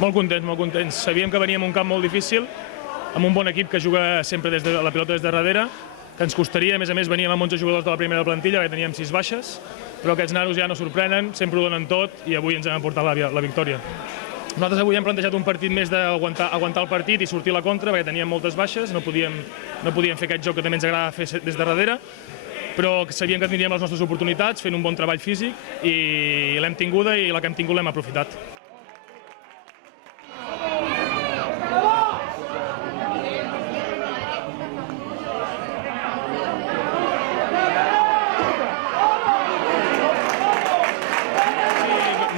Molt contents, molt contents. Sabíem que veníem a un camp molt difícil, amb un bon equip que juga sempre la pilota des de darrere, que ens costaria, a més veníem amb 11 jugadors de la primera plantilla, que teníem 6 baixes, però aquests nanos ja no sorprenen, sempre ho donen tot i avui ens han aportat la victòria. Nosaltres avui hem plantejat un partit més d'aguantar el partit i sortir a la contra, perquè teníem moltes baixes, no podíem fer aquest joc que també ens agrada fer des de darrere, però sabíem que tindríem les nostres oportunitats fent un bon treball físic i l'hem tinguda i la que hem tingut l'hem aprofitat.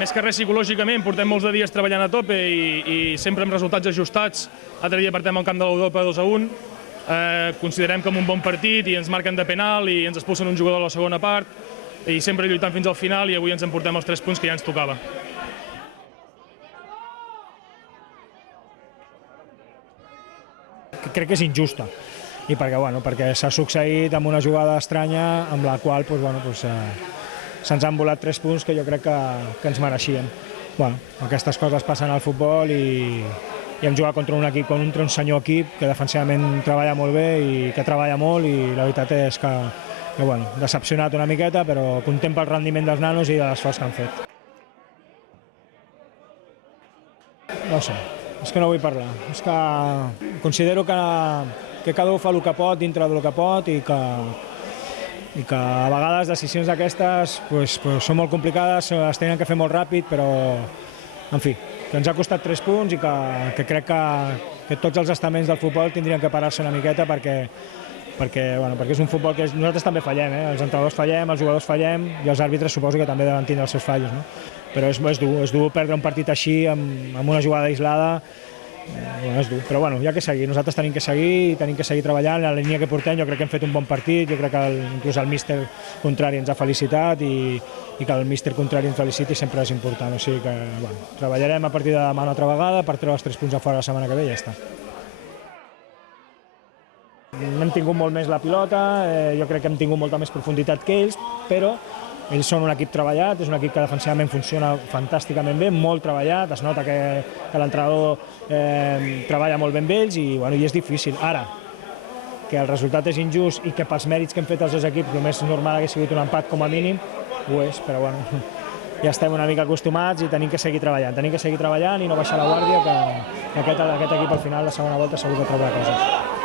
Més que res psicològicament, portem molts de dies treballant a tope i sempre amb resultats ajustats. L'altre dia partem al camp de l'Europa 2-1, considerem com un bon partit i ens marquen de penal i ens expulsen un jugador a la segona part i sempre lluitant fins al final i avui ens emportem els 3 punts que ja ens tocava. Crec que és injusta i perquè s'ha succeït amb una jugada estranya amb la qual se'ns han volat 3 punts que jo crec que ens mereixíem. Aquestes coses passen al futbol i hem jugat contra un equip, contra un senyor equip que defensivament treballa molt bé i que treballa molt i la veritat és que decepcionat una miqueta, però content pel rendiment dels nanos i de l'esforç que han fet. No sé, és que no vull parlar. És que considero que cada un fa el que pot dintre del que pot i que a vegades decisions d'aquestes són molt complicades, es tenen que fer molt ràpid, però, en fi, que ens ha costat 3 punts i que crec que tots els estaments del futbol tindrien que parar-se una miqueta perquè és un futbol que nosaltres també fallem, els entrenadors fallem, els jugadors fallem i els àrbitres suposo que també deuen tindre els seus fallos, no? Però és dur perdre un partit així amb una jugada aislada. És dur, però hi ha que seguir, nosaltres tenim que seguir treballant, en la línia que portem jo crec que hem fet un bon partit, jo crec que inclús el míster contrari ens ha felicitat i que el míster contrari ens feliciti sempre és important, o sigui que treballarem a partir de demà una altra vegada per treure els 3 punts a fora la setmana que ve i ja està. Hem tingut molt més la pilota, jo crec que hem tingut molta més profunditat que ells, però ells són un equip treballat, és un equip que defensivament funciona fantàsticament bé, molt treballat, es nota que l'entrenador treballa molt ben amb ells i és difícil. Ara, que el resultat és injust i que pels mèrits que hem fet els dos equips el més normal hagués sigut un empat com a mínim, ho és, però ja estem una mica acostumats i tenim que seguir treballant i no baixar la guàrdia, que aquest equip al final, la segona volta, segur que trobarà coses.